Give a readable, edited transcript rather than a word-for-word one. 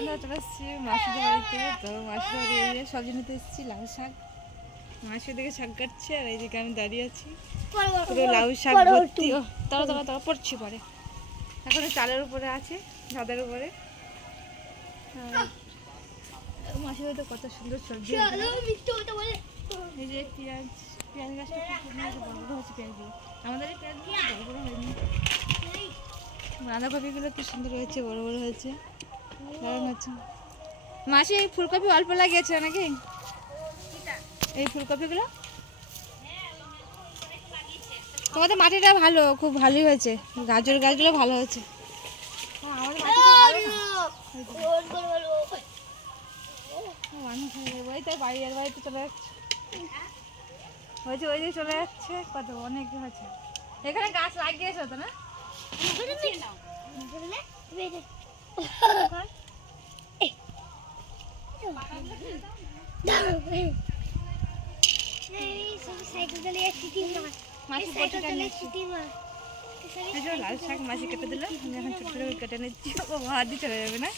বন্ধুরা চলে এসেছি মাসিদের বাড়িতে। তো মাসির বাড়ি এসে সবজি নিতে এসেছি, লাউ শাক। মাসি ওদিকে শাক কাটছে আর এইদিকে আমি দাঁড়িয়ে আছি, পুরো লাউ শাক ভর্তি। তারা পড়ছি পরে, এখন চালের উপরে আছে, ছাদের উপরে। মাসির বাড়িতে কত সুন্দর সবজি, এই যে পেঁয়াজ গাছটা বড় বড় হচ্ছে, পেঁয়াজগুলো আমাদের এই পেঁয়াজগুলো বড় বড় হয়নি। বাঁধাকপিগুলো কি সুন্দর হয়েছে, বড় বড় হয়েছে, দারুণ হচ্ছে। মাসি এই ফুলকপি অল্প লাগিয়েছে নাকি? এই ফুলকপিগুলো তোমাদের মাটিটা ভালো, খুব ভালোই হয়েছে। গাজর গাছগুলো ভালো হয়েছে। ওই তাই বাড়ির বাড়িতে চলে যাচ্ছে, হয়েছে ওই দিকে চলে যাচ্ছে, কত অনেক হয়েছে। এখানে গাছ লাগিয়েছো তো না? লাল শাক মাসি কেটে দিল, এখন ছোট ছোট কেটে নিচ্ছি, ও ভাত দিয়ে চলে যাবে না।